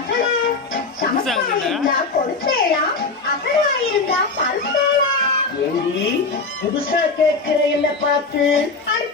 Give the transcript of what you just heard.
அப்பளா சமப்பா இருந்தா கொடுப்பேளா அப்பளா இருந்தா பருப்பேளா ஏண்டி புதுசா கேட்கிற என்ன பார்த்து அது